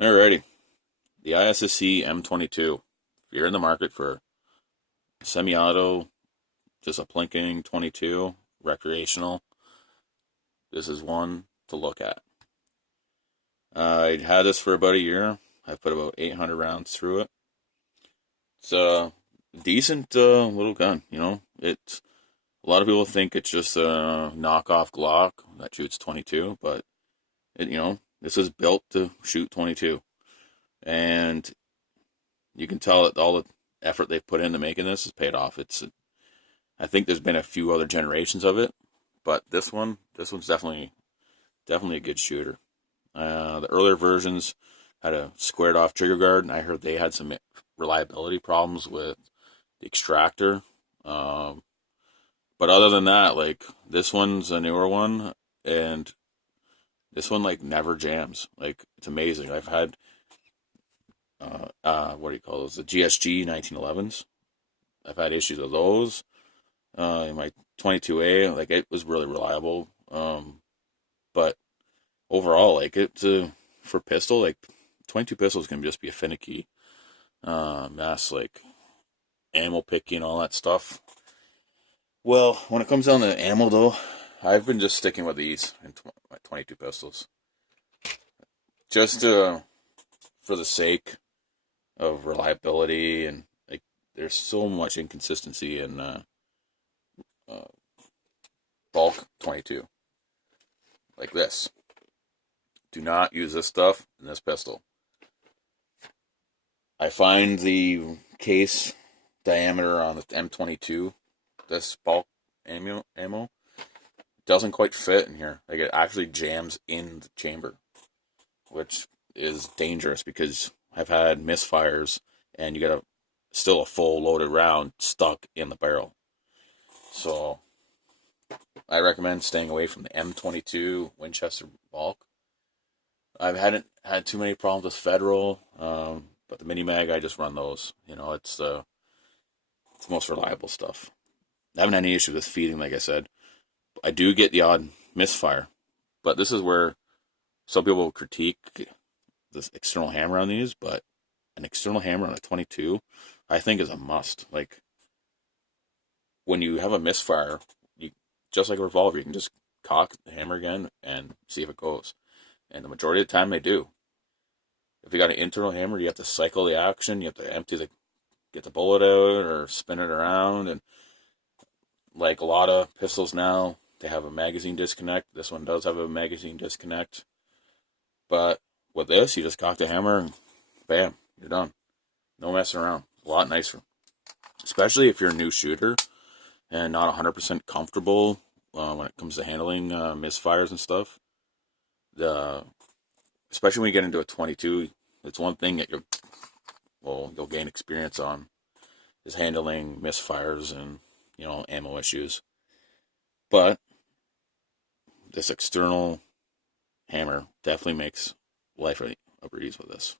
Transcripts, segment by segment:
Alrighty, the ISSC M22. If you're in the market for semi-auto, just a plinking 22, recreational, this is one to look at. I had this for about a year. I've put about 800 rounds through it. It's a decent little gun, It's a lot of people think it's just a knockoff Glock that shoots 22, but this is built to shoot 22. And you can tell that all the effort they've put into making this has paid off. I think there's been a few other generations of it, but this one's definitely a good shooter. The earlier versions had a squared off trigger guard, and I heard they had some reliability problems with the extractor. But other than that, like, this one's a newer one, and this one like never jams. Like, it's amazing. I've had what do you call those? The GSG 1911s. I've had issues with those. In my 22A, like, it was really reliable. But overall, like, it's for pistol, like, 22 pistols can just be a finicky mess, like ammo picking, all that stuff. Well, when it comes down to ammo, though, I've been just sticking with these in my 22 pistols, just for the sake of reliability, and like, there's so much inconsistency in bulk 22, like this. Do not use this stuff in this pistol. I find the case diameter on the M22, this bulk ammo doesn't quite fit in here. Like, it actually jams in the chamber, which is dangerous because I've had misfires and you got still a full loaded round stuck in the barrel. So I recommend staying away from the M22 Winchester bulk. I hadn't had too many problems with Federal, but the Mini Mag, I just run those. It's the most reliable stuff. I haven't had any issues with feeding, like I said. I do get the odd misfire, but this is where some people critique this external hammer on these, but an external hammer on a 22, I think, is a must. Like, when you have a misfire, just like a revolver, you can just cock the hammer again and see if it goes. And the majority of the time they do. If you got an internal hammer, you have to cycle the action. You have to get the bullet out or spin it around. And like a lot of pistols now, they have a magazine disconnect. This one does have a magazine disconnect. But with this, you just cock the hammer and bam, you're done. No messing around. A lot nicer. Especially if you're a new shooter and not 100% comfortable when it comes to handling misfires and stuff. Especially when you get into a 22, it's one thing that you'll gain experience on, is handling misfires and ammo issues. But this external hammer definitely makes life a breeze with this.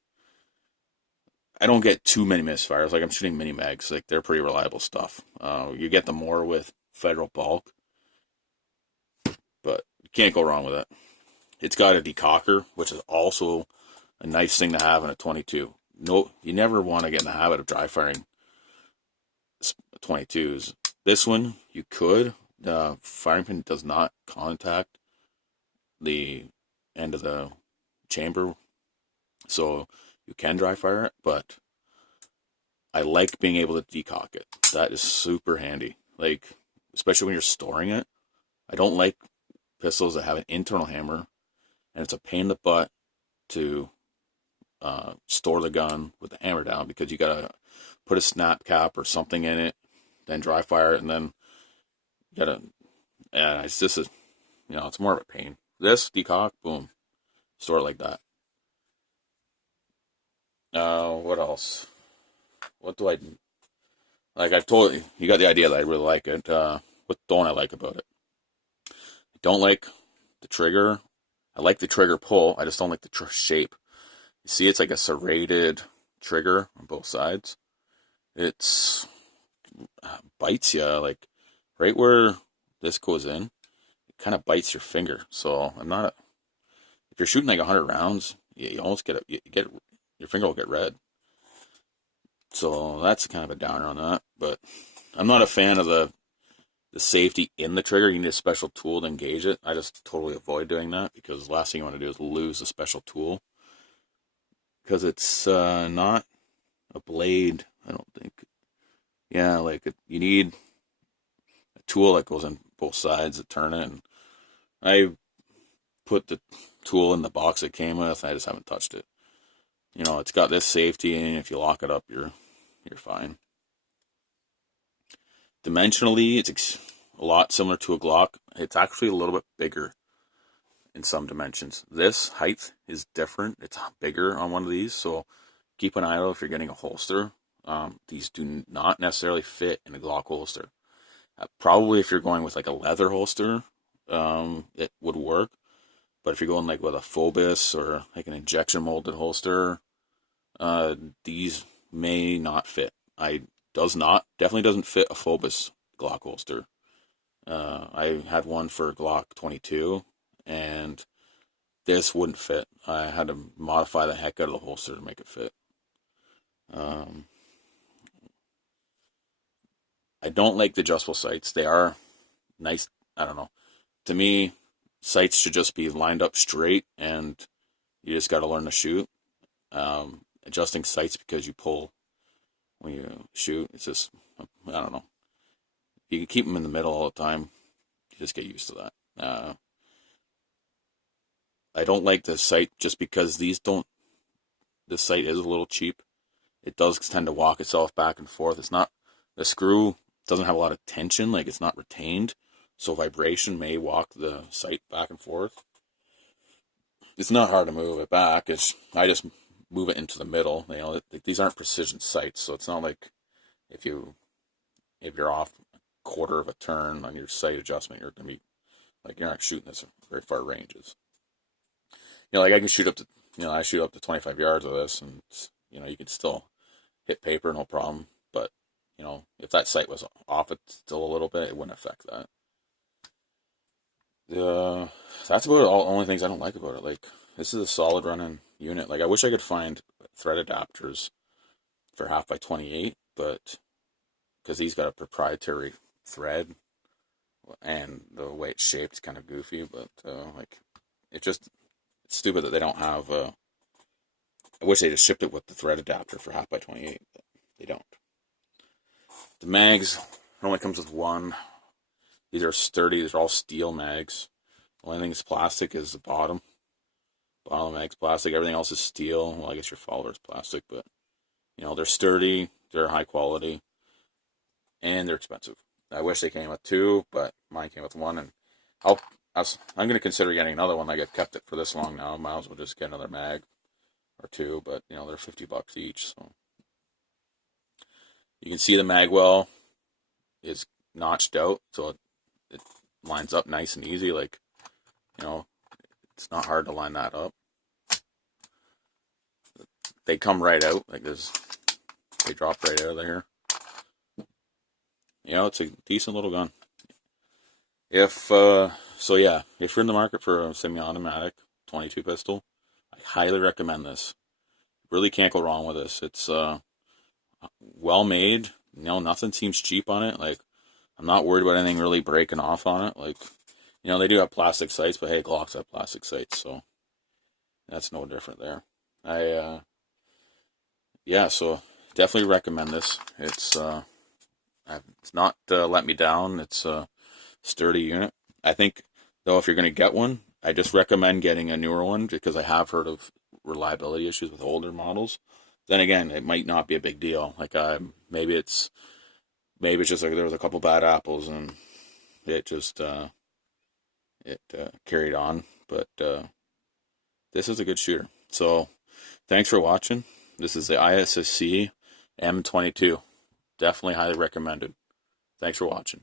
I don't get too many misfires. Like, I'm shooting mini mags. Like, they're pretty reliable stuff. You get them more with Federal bulk, but you can't go wrong with it. It's got a decocker, which is also a nice thing to have in a 22. No, you never want to get in the habit of dry firing 22s. This one, you could. The firing pin does not contact the end of the chamber, so you can dry fire it, but I like being able to decock it. That is super handy. Like, especially when you're storing it. I don't like pistols that have an internal hammer, and it's a pain in the butt to store the gun with the hammer down, because you gotta put a snap cap or something in it, then dry fire it, and then you gotta. It's just it's more of a pain. This decock, boom, store it like that. What else? What do I like? I've told you, you got the idea that I really like it. What don't I like about it? I don't like the trigger. I like the trigger pull. I just don't like the shape. You see, it's like a serrated trigger on both sides. It's bites you, like, right where this goes in. It kind of bites your finger. So if you're shooting like 100 rounds, you almost get your finger will get red. So that's kind of a downer on that. But I'm not a fan of the safety in the trigger. You need a special tool to engage it. I just totally avoid doing that because the last thing you want to do is lose a special tool. Because it's not a blade, I don't think. Yeah, like you need a tool that goes in both sides to turn it. And I put the tool in the box it came with. I just haven't touched it. You know, it's got this safety, and if you lock it up, you're fine. Dimensionally, it's a lot similar to a Glock. It's actually a little bit bigger in some dimensions. This height is different. It's bigger on one of these, so keep an eye out if you're getting a holster. These do not necessarily fit in a Glock holster. Probably if you're going with like a leather holster, it would work. But if you're going like with a Phobos or like an injection molded holster, these may not fit. Definitely doesn't fit a Phobos Glock holster. I had one for Glock 22, and this wouldn't fit. I had to modify the heck out of the holster to make it fit. I don't like the adjustable sights. They are nice. I don't know. To me, sights should just be lined up straight, and you just got to learn to shoot. Adjusting sights because you pull when you shoot, it's just, I don't know. You can keep them in the middle all the time. You just get used to that. I don't like the sight just because this sight is a little cheap. It does tend to walk itself back and forth. It's not, the screw doesn't have a lot of tension, like it's not retained, so vibration may walk the sight back and forth. It's not hard to move it back. I just move it into the middle. You know, these aren't precision sights, so it's not like if you're off a quarter of a turn on your sight adjustment, you're gonna be like, you're not shooting this very far ranges. You know, like I can shoot up to, I shoot up to 25 yards with this, and you can still hit paper no problem. But if that sight was off it still a little bit, it wouldn't affect that. That's about all only things I don't like about it. Like, this is a solid running unit. Like, I wish I could find thread adapters for 1/2x28, but because he's got a proprietary thread, and the way it's shaped is kind of goofy. But like, it's stupid that they don't have. I wish they just shipped it with the thread adapter for 1/2x28, but they don't. The mags, it only comes with one. These are sturdy. These are all steel mags. The only thing that's plastic is the bottom. Bottom of the mag's plastic. Everything else is steel. Well, I guess your follower's plastic, but they're sturdy. They're high quality, and they're expensive. I wish they came with two, but mine came with one, and I'm going to consider getting another one. Like, I've kept it for this long now. I might as well just get another mag or two, but they're $50 each. So you can see the mag well is notched out, so it lines up nice and easy. Like, it's not hard to line that up. They come right out like this. They drop right out of there. It's a decent little gun. If you're in the market for a semi-automatic 22 pistol, I highly recommend this. Really can't go wrong with this. It's well made. Nothing seems cheap on it. Like, I'm not worried about anything really breaking off on it. Like, they do have plastic sights, but hey, Glocks have plastic sights, so that's no different there. So definitely recommend this. It's not let me down. It's a sturdy unit. I think, though, if you're going to get one, I just recommend getting a newer one because I have heard of reliability issues with older models. Then again, it might not be a big deal. Like, maybe it's just like there was a couple bad apples and it just carried on. But this is a good shooter. So thanks for watching. This is the ISSC M22. Definitely highly recommended. Thanks for watching.